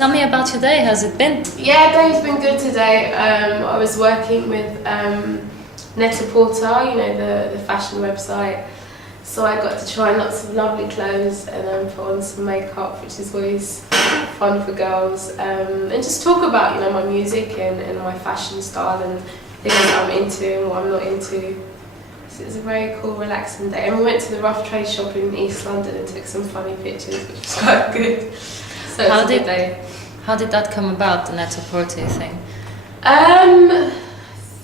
Tell me about your day. How's it been? Yeah, day's been good today. I was working with Net-a-Porter, you know, the fashion website. So I got to try lots of lovely clothes and put on some makeup, which is always fun for girls. And just talk about, you know, my music and my fashion style and things that I'm into and what I'm not into. So it was a very cool, relaxing day. And we went to the Rough Trade shop in East London and took some funny pictures, which was quite good. So it was a good day. How did that come about, the Net-a-Porter thing?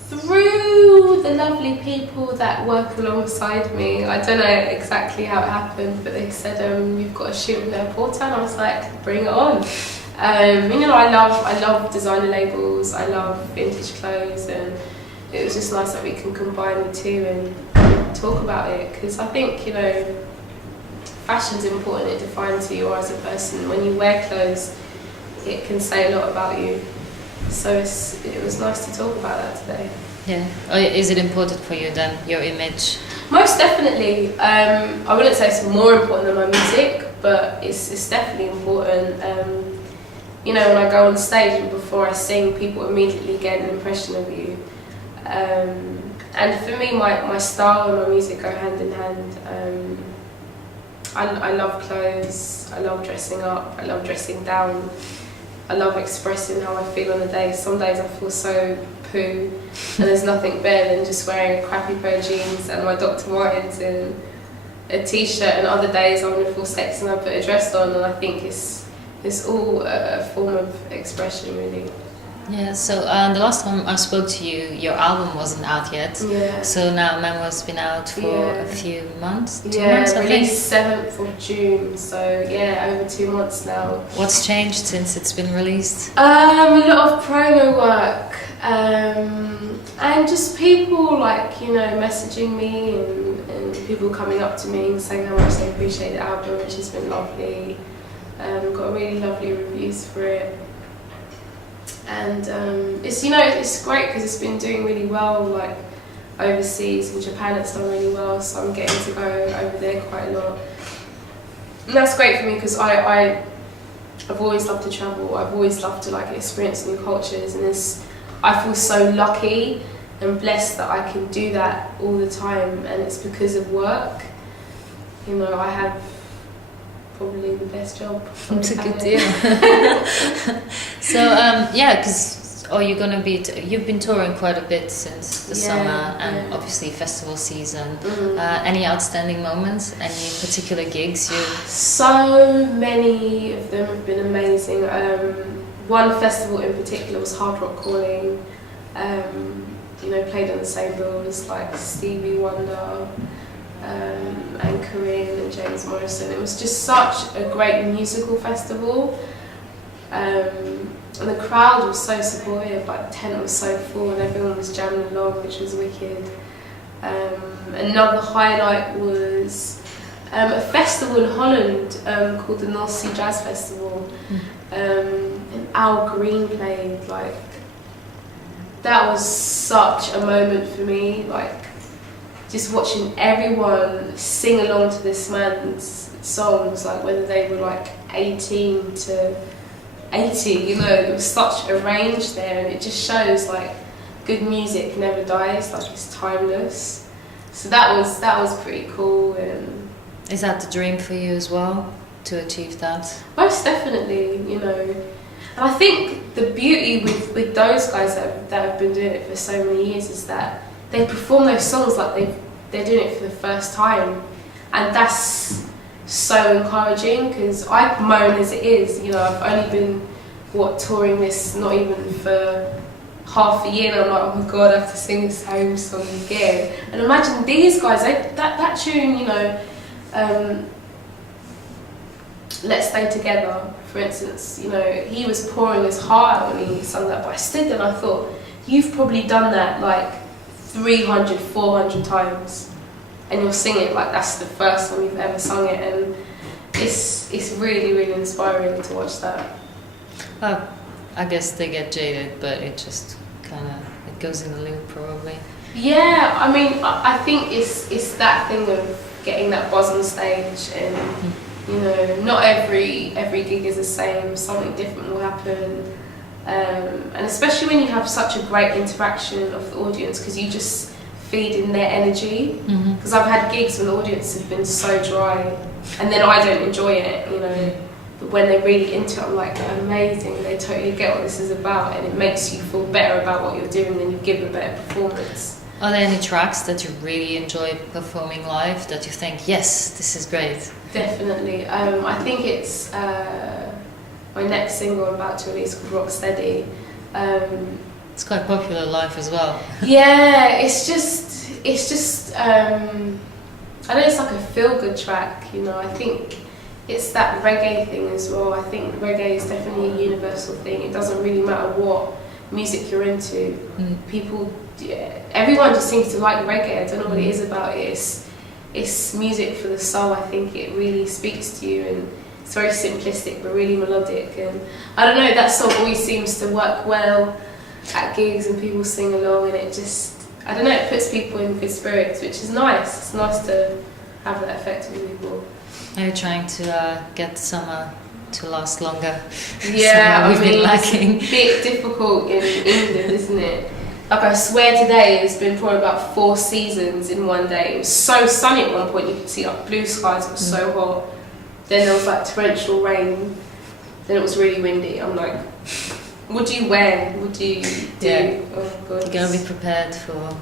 Through the lovely people that work alongside me. I don't know exactly how it happened, but they said, you've got a shoot with Net-a-Porter, and I was like, bring it on. You know, I love designer labels, I love vintage clothes, and it was just nice that we can combine the two and talk about it, because I think, you know, fashion's important, it defines who you are as a person. When you wear clothes, it can say a lot about you. So it was nice to talk about that today. Yeah. Is it important for you then, your image? Most definitely. I wouldn't say it's more important than my music, but it's definitely important. You know, when I go on stage and before I sing, people immediately get an impression of you. And for me, my style and my music go hand in hand. I love clothes, I love dressing up, I love dressing down. I love expressing how I feel on the day. Some days I feel so poo, and there's nothing better than just wearing a crappy pair of jeans and my Dr. Martens and a t-shirt, and other days I want to feel sexy and I put a dress on, and I think it's all a form of expression, really. Yeah, so the last time I spoke to you, your album wasn't out yet. Yeah. So now Memoir's been out for a few months, 2 yeah, months, I think? released 7th of June, so yeah, over 2 months now. What's changed since it's been released? A lot of promo work, and just people like, you know, messaging me and people coming up to me and saying how much they appreciate the album, which has been lovely. Got really lovely reviews for it. And it's, you know, it's great because it's been doing really well, like overseas. In Japan it's done really well, so I'm getting to go over there quite a lot. And that's great for me because I've always loved to travel. I've always loved to like experience new cultures, and I feel so lucky and blessed that I can do that all the time, and it's because of work. You know, I have probably the best job. It's a good deal. So yeah, because you've been touring quite a bit since the summer, and obviously festival season. Any outstanding moments? Any particular gigs you? So many of them have been amazing. One festival in particular was Hard Rock Calling. You know, played on the same bill as like Stevie Wonder. And Corinne and James Morrison. It was just such a great musical festival, and the crowd was so supportive. Like the tent was so full and everyone was jamming along, which was wicked. Another highlight was a festival in Holland called the North Sea Jazz Festival, and Al Green played. Like that was such a moment for me. Like, just watching everyone sing along to this man's songs, like whether they were like 18 to 80, you know, there was such a range there, and it just shows like good music never dies, like it's timeless. So that was pretty cool. And is that the dream for you as well, to achieve that? Most definitely, you know. And I think the beauty with those guys that have been doing it for so many years is that they perform those songs like they're doing it for the first time, and that's so encouraging, because I moan as it is, you know, I've only been touring this not even for half a year, and I'm like, oh my god, I have to sing this home song again. And imagine these guys, that tune, you know, Let's Stay Together, for instance, you know, he was pouring his heart out when he sung that, but I stood there and I thought, you've probably done that like 300, 400 times, and you'll sing it like that's the first time you've ever sung it, and it's really, really inspiring to watch that. Well, I guess they get jaded, but it just kind of, it goes in the loop probably. Yeah, I mean, I think it's that thing of getting that buzz on stage, and you know, not every gig is the same. Something different will happen, and especially when you have such a great interaction of the audience, because you just feed in their energy. Because I've had gigs when the audience have been so dry, and then I don't enjoy it, you know. But when they're really into it, I'm like, amazing, they totally get what this is about, and it makes you feel better about what you're doing, and you give a better performance. Are there any tracks that you really enjoy performing live that you think, yes, this is great? Definitely. I think it's my next single I'm about to release called Rocksteady. It's quite popular live as well. Yeah, it's just I know it's like a feel-good track, you know. I think it's that reggae thing as well. I think reggae is definitely a universal thing. It doesn't really matter what music you're into. People, everyone just seems to like reggae. I don't know what it is about it. It's music for the soul. I think it really speaks to you, and it's very simplistic but really melodic. And I don't know, that song always seems to work well at gigs, and people sing along, and it just, I don't know, it puts people in good spirits, which is nice. It's nice to have that effect on people. Are you trying to get summer to last longer? Yeah, we've been lacking. It's a bit difficult in England, isn't it? Like, I swear today it's been probably about 4 seasons in one day. It was so sunny at one point, you could see like blue skies, it was so hot. Then there was like torrential rain, then it was really windy. I'm like, what do you wear? What do you do? Yeah. Oh God. You gotta be prepared for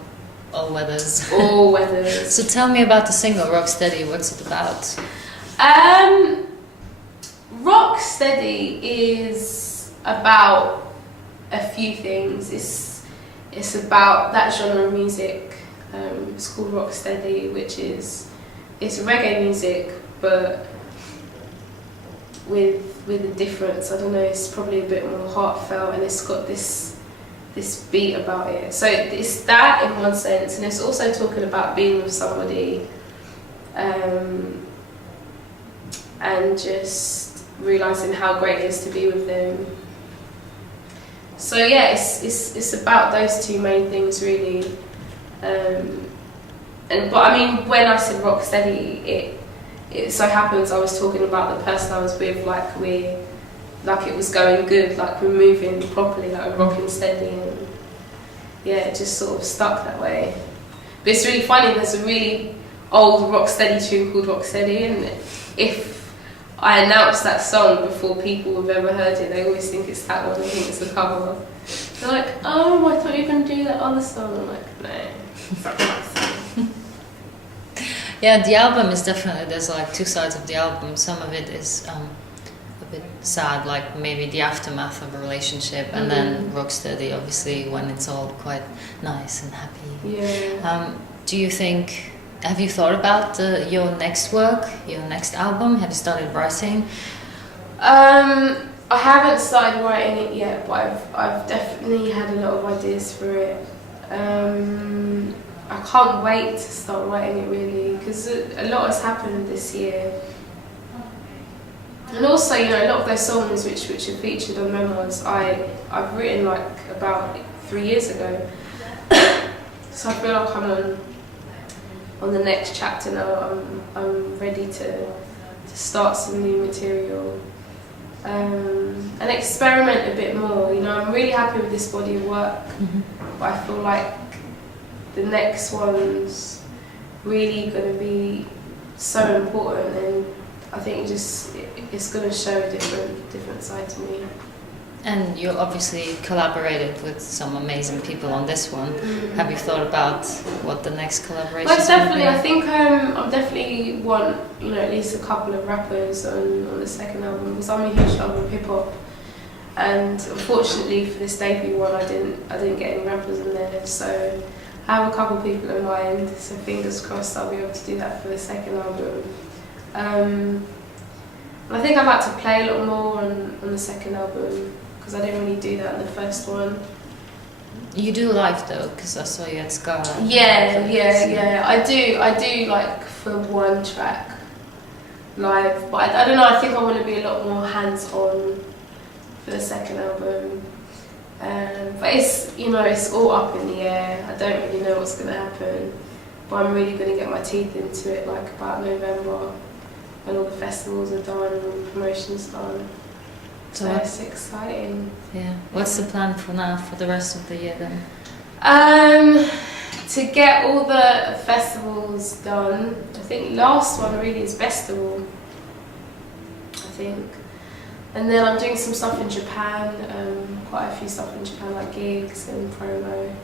all weathers. All weathers. So tell me about the single Rocksteady. What's it about? Rocksteady is about a few things. It's about that genre of music. It's called Rocksteady, which is, it's reggae music, but with a difference. I don't know, it's probably a bit more heartfelt, and it's got this beat about it. So it's that in one sense, and it's also talking about being with somebody, and just realising how great it is to be with them. So yeah, it's about those two main things really. But I mean, when I said Rocksteady, it so happens I was talking about the person I was with, like it was going good, like we're moving properly, like we're rocking steady, and yeah, it just sort of stuck that way. But it's really funny, there's a really old Rocksteady tune called Rocksteady, and if I announce that song before people have ever heard it, they always think it's that one, they think it's a cover. They're like, oh, I thought you were going to do that other song. I'm like, no, it's not my song. Yeah, the album is definitely, there's like 2 sides of the album. Some of it is a bit sad, like maybe the aftermath of a relationship, and then Rocksteady, obviously, when it's all quite nice and happy. Yeah. Do you think, have you thought about your next work, your next album? Have you started writing? I haven't started writing it yet, but I've definitely had a lot of ideas for it. I can't wait to start writing it really, because a lot has happened this year. And also, you know, a lot of those songs which are featured on Memoirs, I've written like about 3 years ago. So I feel like I'm on the next chapter now. I'm ready to start some new material. And experiment a bit more. You know, I'm really happy with this body of work, but I feel like the next one's really going to be so important, and I think it's going to show a different side to me. And you obviously collaborated with some amazing people on this one. Have you thought about what the next collaboration is? Definitely. I think I definitely want, you know, at least a couple of rappers on the second album, because I'm a huge lover of hip hop, and unfortunately for this debut one, I didn't get any rappers in there. So I have a couple of people in mind. So fingers crossed I'll be able to do that for the second album. And I think I'd like to play a lot more on the second album, because I didn't really do that in the first one. You do live though, because I saw you at Scala. Yeah. I do like for one track live, but I don't know. I think I want to be a lot more hands-on for the second album. But it's, you know, it's all up in the air. I don't really know what's going to happen. but I'm really going to get my teeth into it like about November, when all the festivals are done and all the promotions done. So it's exciting. Yeah. What's the plan for now for the rest of the year then? To get all the festivals done, I think last one really is Festival, I think. And then I'm doing some stuff in Japan, quite a few stuff in Japan, like gigs and promo.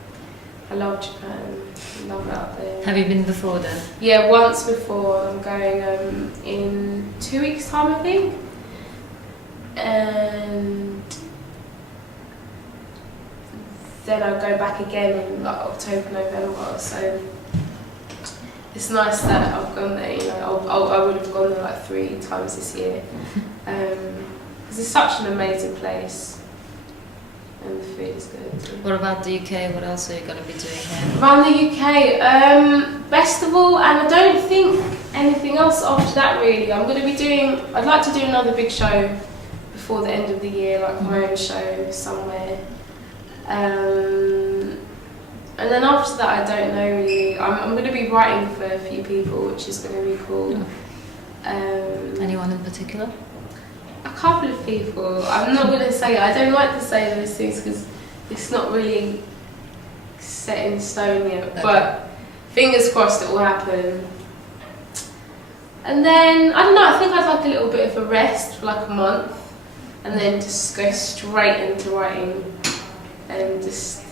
I love Japan, I love it out there. Have you been before then? Yeah, once before. I'm going in 2 weeks' time, I think. And then I'll go back again in like October, November. So it's nice that I've gone there. You know, I would have gone there like 3 times this year. Because it's such an amazing place, and the food is good. What about the UK? What else are you going to be doing here? Around the UK, festival, and I don't think anything else after that really. I'm going to be doing. I'd like to do another big show before the end of the year, like my own show somewhere. And then after that, I don't know really. I'm going to be writing for a few people, which is going to be cool. Anyone in particular? A couple of people. I'm not going to say. I don't like to say those things because it's not really set in stone yet. Okay. But fingers crossed it will happen. And then I don't know. I think I'd like a little bit of a rest for like a month, and then just go straight into writing and just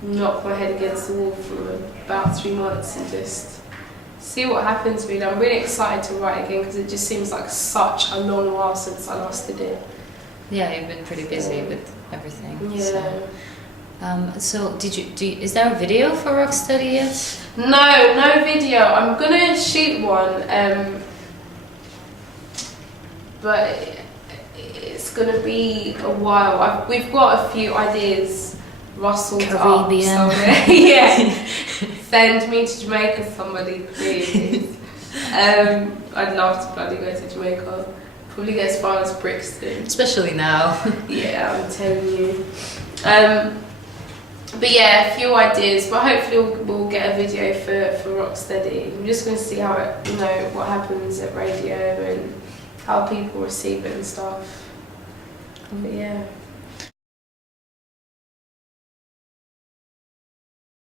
knock my head against the wall for about 3 months and just see what happens really. I'm really excited to write again because it just seems like such a long while since I last did it. Yeah, you've been pretty busy with everything. Yeah. So is there a video for Rocksteady yet? No video. I'm gonna shoot one, but it's gonna be a while. We've got a few ideas rustled Caribbean. up somewhere. Yeah. Send me to Jamaica, somebody, please. I'd love to bloody go to Jamaica. Probably get as far as Brixton. Especially now. Yeah, I'm telling you. But yeah, a few ideas. But hopefully we'll get a video for Rocksteady. I'm just going to see how it, what happens at radio and how people receive it and stuff. But yeah.